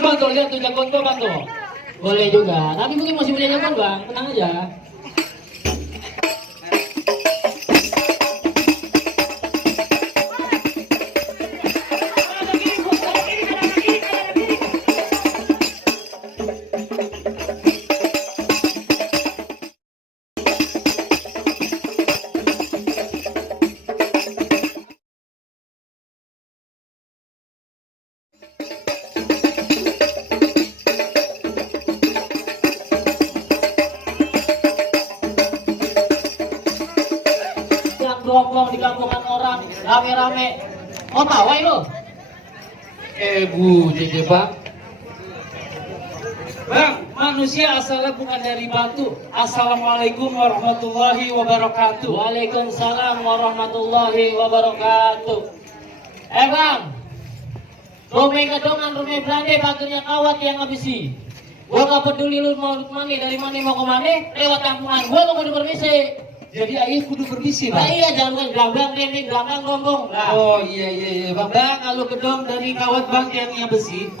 Bang tuh lihat tuh jagoan gua bang tuh. Boleh juga. Tapi mungkin masih punya jagoan bang. Tenang aja. Gonggong di kampungan orang rame-rame. Oh tahu itu? Bu jadi bang. Bang, manusia asalnya bukan dari batu. Assalamualaikum warahmatullahi wabarakatuh. Waalaikumsalam warahmatullahi wabarakatuh. Bang, rumah kedongan, rumah belanda, pagernya kawat yang ngabisi. Gua gak peduli lu mau kemana, dari mana mau kemana, lewat kampungan gua lu kudu permisi. Jadi ayah kudu berbisi bang. Nah iya, jangan gelambang, rinding, gelambang, gonggong. Nah. Oh iya bang. Bang kalau gedong dari kawat bang tiangnya besi,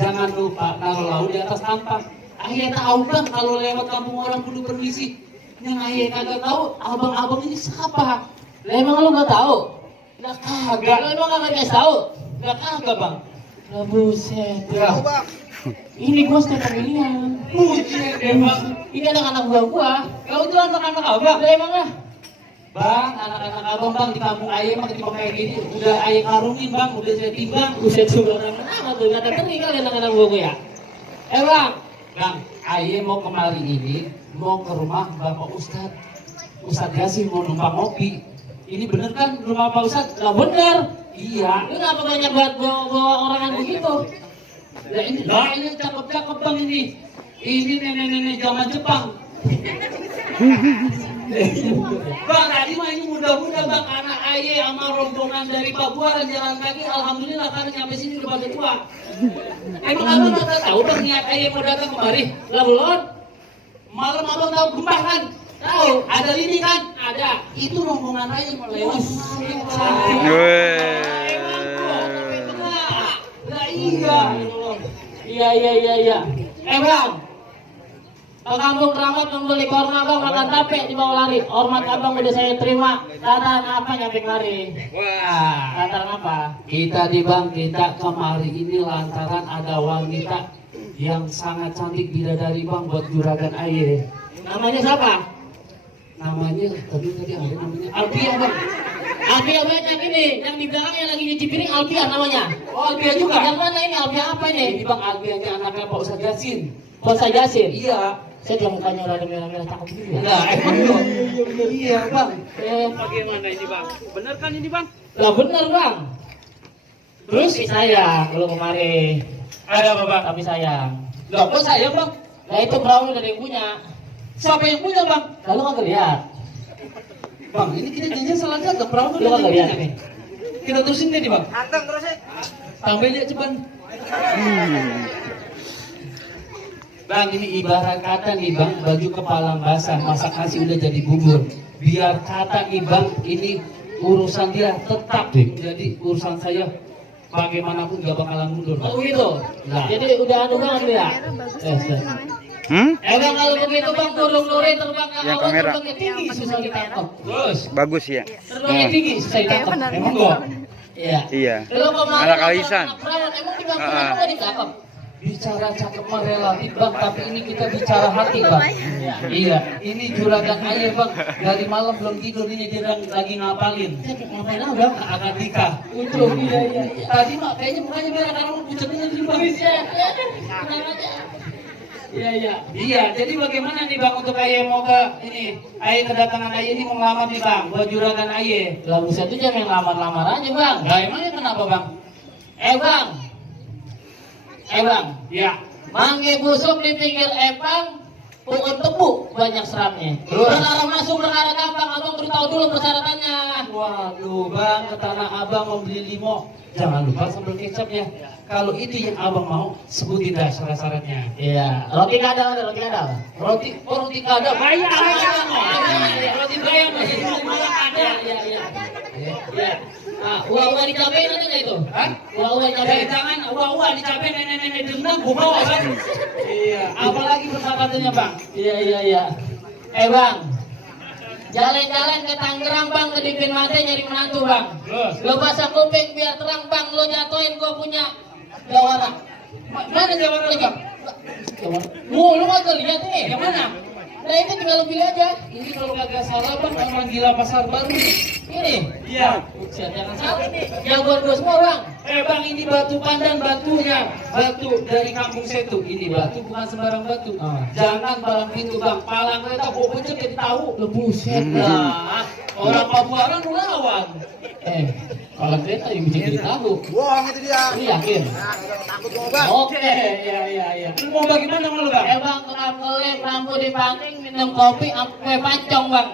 jangan lupa naruh laut di atas tampang. Ayah tahu bang kalau lewat kampung orang kudu berbisi. Yang ayah kagak tahu abang-abang ini siapa? Lah emang lu gak tahu? Gak kagak. Lu emang gak kasih tahu? Gak kagak bang. Lah buset. Ya. Ini gua setiap pemilihan. Buset deh bang. Ini anak-anak gua. Kalau itu anak-anak abang. Lah emang lah. Bang, anak-anak abang bang di kampung ayah mah ketimbang kayak gini udah ayah karungin bang, udah saya timbang. Buset juga orang kenapa tuh? Gak terteri kali anak-anak gua ya. Bang, ayah mau kemari ini mau ke rumah Bapak Ustadz Yasin mau numpang ngopi. Ini bener kan rumah Pak Ustadz? Lah bener. Iya. Lu ngapa banyak banget bawa orangan begitu? Ini cakep-cakep bang ini. Ini nenek-nenek zaman Jepang. Bang, tadi mah ini muda-muda bang, anak ayah sama rombongan dari Pabuaran jalan kaki, alhamdulillah karena nyampe sini udah pada tua. Emang abang nggak tahu bang niat ayah mau datang kemari? Lah belum. Malam abang tahu gempah kan? Tahu, ada lini kan? Ada. Itu rombongan ayah mau lewat. Lah Iya. Bang. Ke kampung keramat membeli korma bang makan tape di bawah lari. Hormat abang udah saya terima. Lantaran apa nyampe lari? Wah. Lantaran apa? Kita kemari ini lantaran ada wanita yang sangat cantik bidadari bang buat juragan ayah. Namanya siapa? Namanya tadi ada namanya Alpia bang. Alpia banyak ini. Yang di belakang yang lagi nyuci piring Alpia namanya. Oh Alpia juga. Yang mana ini Alpia apa ini? Ini bang Alpianya anaknya Pak Ustadz Yasin. Bonsai Yasin. Iya. Saya juga mukanya udah merah-merah cakep gitu ya. Nah emang loh. Iya bang. Bagaimana ini bang? Bener kan ini bang? Lah bener bang. Terus sayang lu kemari. Ada apa bang? Tapi sayang. Loh kok saya bang? Nah itu perahu udah ada yang punya. Siapa yang punya bang? Lalu nggak lihat. Bang ini kita janjian salah jaga perahu Lu nggak lihat nih. Kita terusin deh nih bang. Anteng terus ya. Tambah lihat cepat. Bang ini ibarat kata nih bang, baju kepala basah, masak nasi udah jadi bubur. Biar kata nih bang, ini urusan dia tetap deh. Jadi urusan saya bagaimanapun gak bakalan mundur bang. Oh gitu. Nah. Jadi udah anu banget lu ya. Bang kalau begitu bang burung nuri terbang ke Yang awan kamera. terbangnya tinggi susah ditangkap. Terus Bagus ya. Terbangnya tinggi susah ditangkap. emang kok Iya. Iya. Kalau kemarin Anak alisan. anak perawan, emang di kampung emang nggak ditangkap. bicara cakep mah relatif bang, tapi ini kita bicara hati bang. Iya, ini juragan ayah bang, dari malam belum tidur ini dia lagi ngapalin. Ngapain lah bang? Akad nikah. Ucup, iya. Tadi mah kayaknya mukanya merah karena lu pucetin aja bang. Tenang aja. Iya. Iya, jadi bagaimana nih bang untuk ayah mau ke ini? Ayah kedatangan ayah ini mau ngelamar nih bang, buat juragan ayah. Lah buset itu jangan lamar-lamar aja bang. Nah emangnya kenapa bang? Bang, Ya. mangga busuk di pinggir empang, pohon tebu banyak seratnya. Perkara masuk perkara gampang, abang beritahu dulu persyaratannya. Waduh bang, ke tanah abang mau beli limo, jangan lupa sambal kecapnya. Kalau itu yang abang mau, sebutin dah syarat-syaratnya. Iya, roti kadal ada, roti kadal. Roti kadal. Bayang. Roti bayang masih malah ada. Iya. Uang dicapain ada nggak itu? Hah? Uang dicapain. Jangan uang dicapai nenek-nenek dendam gua bawa kan. Iya. Apalagi persahabatannya bang. Iya. Bang, jalan-jalan ke Tangerang bang, kedipin mata nyari menantu bang. Terus? Lo pasang kuping biar terang bang, lo jatuhin gua punya jawara. Mana jawara bang? Lu kagak lihat nih? Yang mana? Nah itu tinggal lo pilih aja. Ini kalau kagak salah bang orang gila pasar baru nih. Ini. Iya. Jangan salah nih. Jagoan gua semua bang. Bang ini batu pandan batunya. Batu dari kampung Setu. Ini batu bukan sembarang batu. Jangan palang pintu bang. Palang kereta gua pencet jadi tahu. Lo buset Nah, orang Papua kan lawan. kalau kereta yang bisa jadi tahu. Bohong itu dia. Ini yakin? Nah, jangan takut gua, Bang. Oke, iya. Lu mau bagaimana sama lu bang? Bang, kenapa ngelip, lampu dipancing, minum kopi, sampai pancong bang.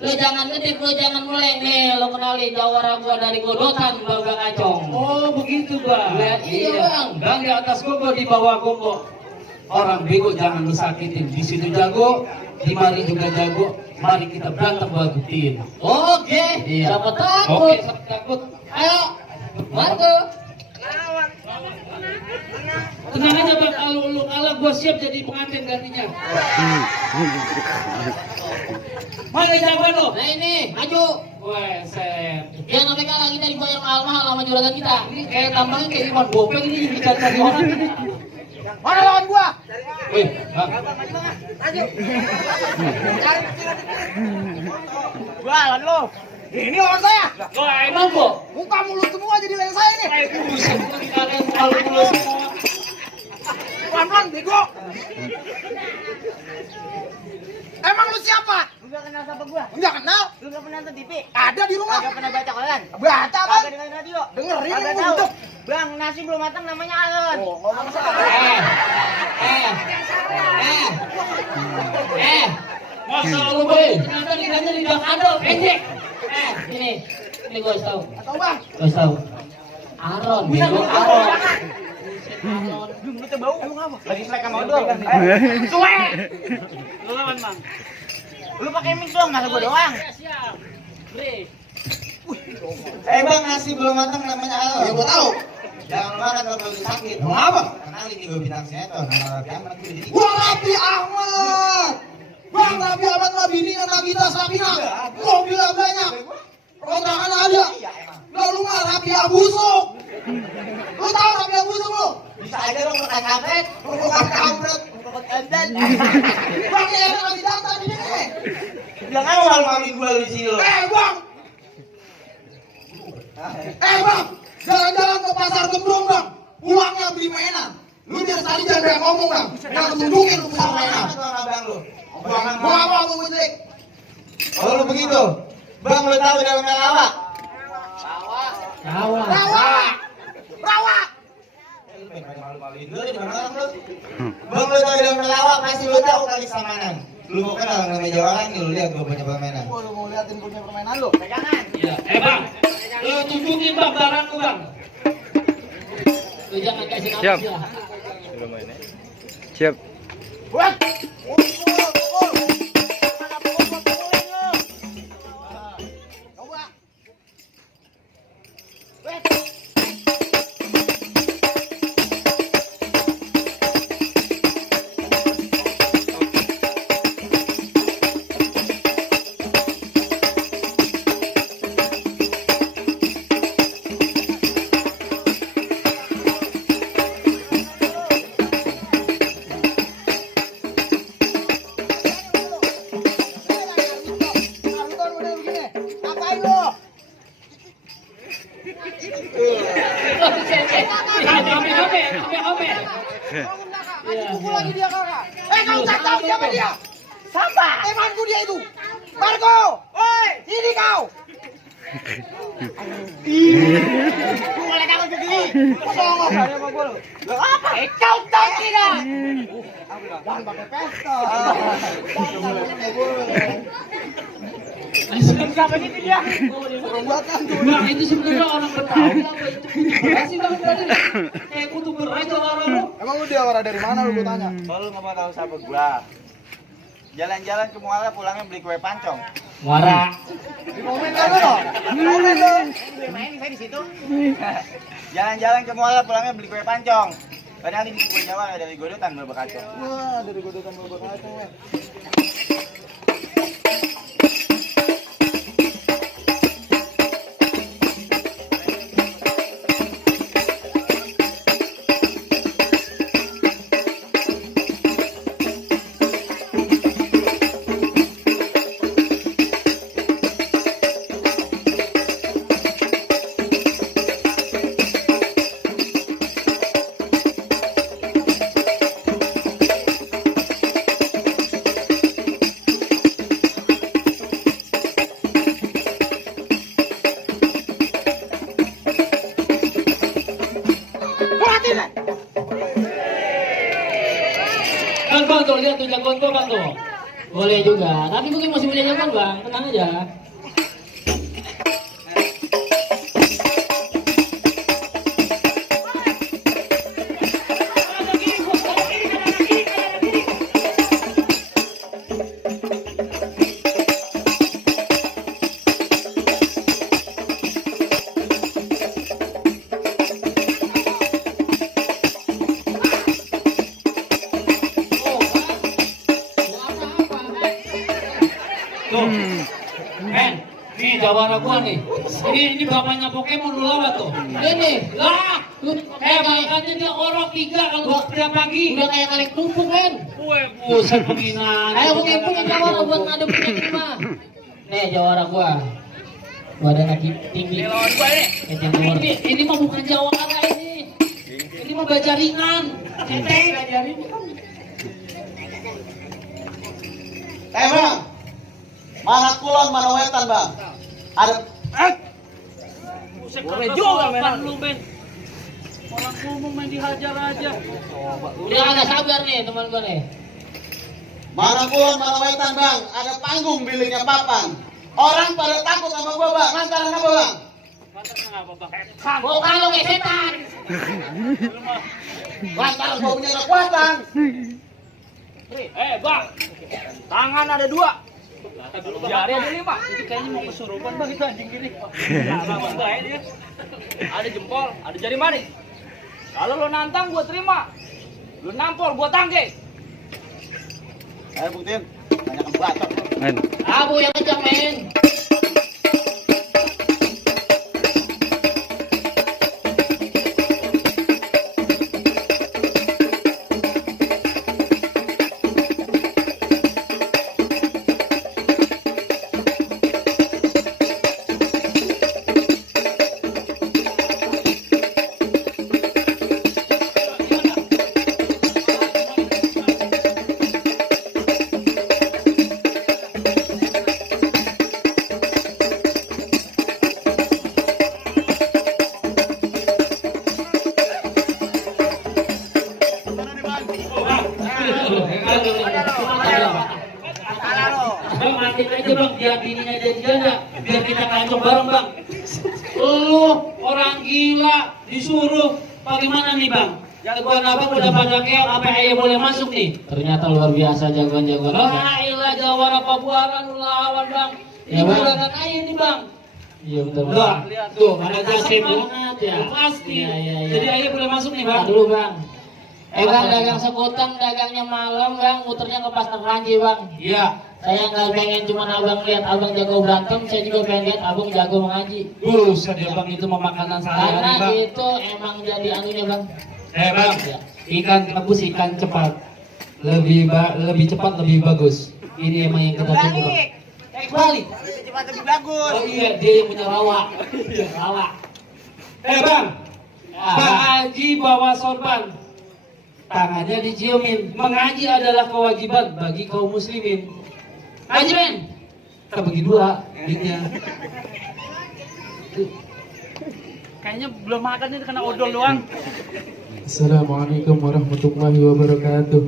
Lu jangan ngedip, lu jangan mulai nih, lu kenali jawara gua dari godotan, bang kacong. Oh begitu bang. Iya, Bang. Bang di atas gua di bawah gua. Orang bego jangan disakitin. Di situ jago, di mari juga jago. Mari kita berantem bagutin. Oke, Iya. siapa takut? Oke, siapa takut? Ayo, Marco. Tenang aja bang, kalau lu kalah gua siap jadi pengantin gantinya. Mana jawaban lu? Nah ini, maju. Weset. Yang namanya kalah kita digoyang al-mahal sama juragan kita. Ini kayak tampangnya kayak Iwan Bopeng ini dicari orang. Mana lawan gua? Wih, bang. Gua lawan lu. Ini lawan saya. Wah, emang kok? Muka mulut semua jadi lawan saya ini. Buset, kalian kalau dulu semua. Pelan-pelan bego. Emang lu siapa? Lu gak kenal sama gua? Enggak kenal. Lu gak pernah nonton TV? Ada di rumah. Gak pernah baca koran? Baca, Bang. Kagak dengerin radio? Dengerin Kagak ini tahu. untuk. Bang, nasi belum matang namanya alon. Oh, ngomong salah. Masa lu boy, ternyata lidahnya lidah kadal, pendek. Ini gue harus tahu. Tahu, Bang? Gue harus tahu. Aron, bego Aron. Lu tuh bau. Emang apa? Lagi selek sama odol. Suwe. Lu lawan, Bang. Lu pakai mix dong, nggak gua doang. Siap. Bre. Bang, nasi belum matang namanya alon. Ya, gua tahu. Jangan makan kalau lagi sakit. Mau apa? Kenalin nih gue bintang sinetron. Nama Raffi Ahmad gue jadi. Gua Raffi Ahmad. Bang, Raffi Ahmad mah bini anak kita Sabina. Mobilnya banyak. Kontrakan ada. Lalu mah Raffi Abusuk. Lu tahu Raffi Abusuk lu? Bisa aja dong makan kampret. Bukan kampret. Kokot enden. Bang, ini enak lagi data di sini. Bilang aja malu maluin gue di sini lo. Bang. Bang. Jalan-jalan ke pasar Gembrong, Bang. Pulangnya beli mainan. Lu biar tadi jangan banyak ngomong, Bang. Jangan tunjukin lu punya mainan. Abang lu. Gua apa lu musik? Oh lu begitu. Bang lu tahu dalamnya lawak. Rawa. Rawa. Malu-maluin gue di mana orang lu. Bang lu tahu dalamnya lawak pasti lu tahu kali samanan. Lu mau kenal namanya jawaran nih lu lihat gue punya permainan. Gua lu mau liatin punya permainan lu. Pegangan. Iya, bang, lu tunjukin bang barang lu bang. Lu jangan kasih nama Siap. dia. Siap. Buat. Coba. Arton udah begini. Ngapain lu? Ame. Kasih pukul lagi dia kakak. Kau tak tahu siapa dia? Siapa? Temanku dia itu. Marco. Oi, ini kau. Lu boleh takut begini. Kosong. Lu apa? Kau tahu tidak? Jangan pakai pesta. Siapa gitu dia? Perbuatan tuh. Bang itu sebenarnya orang Betawi apa itu kutu beras sih bang tadi? Kayak kutu beras orang lu. Emang lu dia orang dari mana lu gua tanya? Kalau lu nggak mau tahu siapa gua. Jalan-jalan ke Muara pulangnya beli kue pancong. Muara. Komen dong. Komen dong. Main saya di situ. Jalan-jalan ke Muara pulangnya beli kue pancong. Padahal ini kue Jawa dari godotan bubur kacang. Wah, dari godokan bubur kacang, weh. Bang tuh lihat tuh jagoan gua bang tuh. Boleh juga. Tapi mungkin masih punya jagoan bang. Tenang aja. Tuh, men, nih jawara gua nih. Ini bapaknya Pokemon lu lawat tuh. Ini, lah, makanya dia orok 3 kalau setiap pagi. Udah kayak kali tumpuk men. Buset penghinaan. Ayo Pokemon yang jawara buat ngadep penyakit mah. Nih jawara gua. Badannya tinggi. Ini mah bukan jawara ini. Ini mah baja ringan. Centeng baja ringan. Bang. Mana kulon, mana wetan, Bang? Ada Boleh juga men. Lu men. Orang ngomong main dihajar aja. Udah agak sabar nih teman gua nih. mana kulon, mana wetan, Bang? Ada panggung bilingnya papan. Orang pada takut sama gua, Bang. Lantaran apa, Bang? Oh kalau kayak setan. Lantaran gua punya kekuatan. Bang. Tangan ada 2. Jari ada 5. Itu kayaknya mau kesurupan bang itu anjing gini. Nah, baik dia. Ada jempol, ada jari manis. Kalau lo nantang gua terima. Lo nampol gua tangke. Ayo buktiin. Tanyakan bacot. Abu yang kencang men. Bang, matiin aja bang, biar bininya jadi janda, biar kita kancok bareng bang. Lu orang gila disuruh, bagaimana nih bang? Jagoan abang udah pada keok, apa ayah boleh masuk nih? Ternyata luar biasa jagoan-jagoan. Wah ilah jawara pabuaran lu lawan bang. Ini bulan ayah nih bang. Iya betul bang. Tuh, mana jasnya banget ya. Pasti. Jadi ayah boleh masuk nih bang. Dulu bang. Bang dagang sekutang, dagangnya malam bang, muternya ke pasar Ranji bang. Iya. Saya nggak pengen cuma abang lihat abang jago berantem, saya juga pengen lihat abang jago mengaji. Buset ya bang, itu mah makanan sehari-hari Karena bang. itu emang jadi anunya bang. Bang, ikan rebus ikan cepat. Lebih cepat lebih bagus. Ini emang yang kita tunggu bang. Balik. Lebih cepat lebih bagus. Oh iya, dia yang punya rawa. Rawa. Bang, Pak Haji bawa sorban. Tangannya diciumin. Mengaji adalah kewajiban bagi kaum muslimin. Haji men, kita bagi 2 duitnya. Kayaknya belum makan ini kena odol doang. Assalamualaikum warahmatullahi wabarakatuh.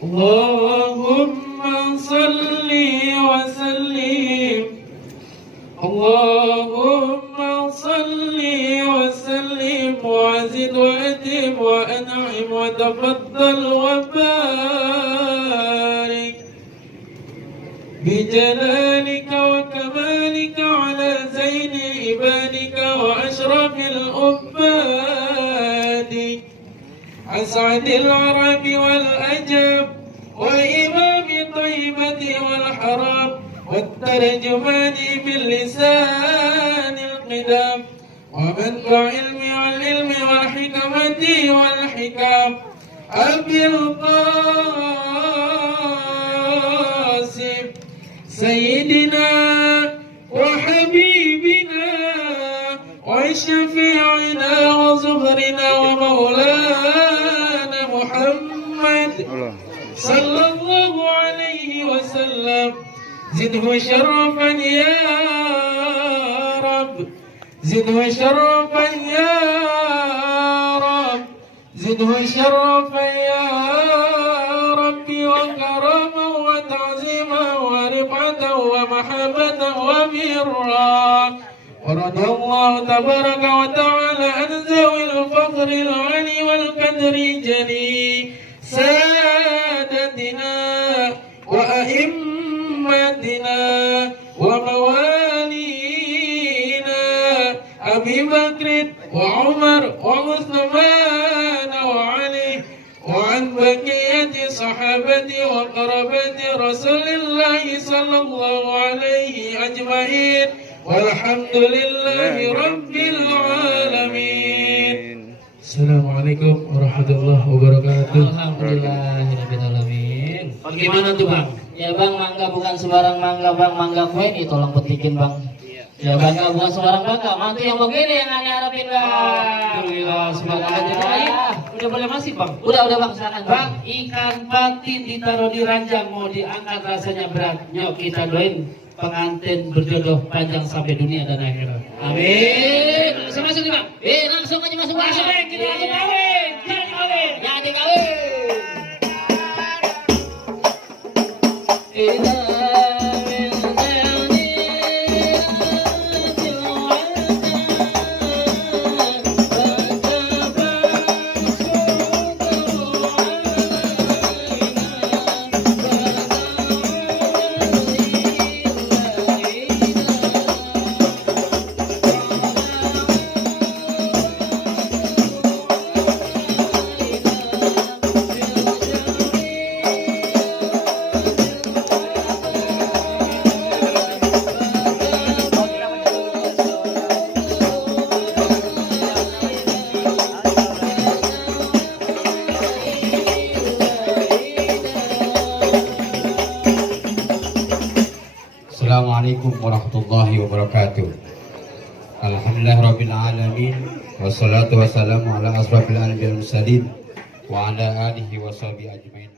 Allahumma salli wa sallim. Allahumma salli wa sallim wa وزد وأتم وأنعم وتفضل وبارك بجلالك وكمالك على زين عبادك وأشرف العباد أسعد العرب والأجب وإمام طيبة والحرم والترجمان باللسان القدام ومنبع علم والعلم والحكمة والحكام أبي القاسم سيدنا وحبيبنا وشفيعنا وزهرنا ومولانا محمد صلى الله عليه وسلم زده شرفا يا رب زده شرفا يا رب زده شرفا يا ربي وكرما وتعظيما ورفعة ومحبة وبرا ورضي الله تبارك وتعالى عن ذوي الفخر العلي والقدر الجلي سادتنا وأئمتنا وموالينا أبي بكر وعمر وعثمان وعلي وعن بقية صحابة وقرابة رسول الله صلى الله عليه أجمعين والحمد لله رب العالمين. Assalamualaikum warahmatullahi wabarakatuh. Alhamdulillahirrahmanirrahim. Bagaimana tuh bang? Ya bang, mangga bukan sembarang mangga bang, mangga kue ini tolong petikin bang. Ya bangga bukan sembarang bangga, mantu yang begini yang aneh harapin bang. Alhamdulillah, semoga aja. Udah boleh masih bang? Udah bang, silakan Bang, ikan patin ditaruh di ranjang mau diangkat rasanya berat. Yuk kita doain pengantin berjodoh panjang sampai dunia dan akhirat. Amin. Langsung masuk nih bang. Langsung aja masuk bang. Langsung kita langsung kawin. Jadi kawin. Jadi kawin. Assalamualaikum warahmatullahi wabarakatuh. Alhamdulillah rabbil alamin. Wassalatu wassalamu ala asrafil anbiya'i wal mursalin wa ala alihi wa sahbihi ajmain.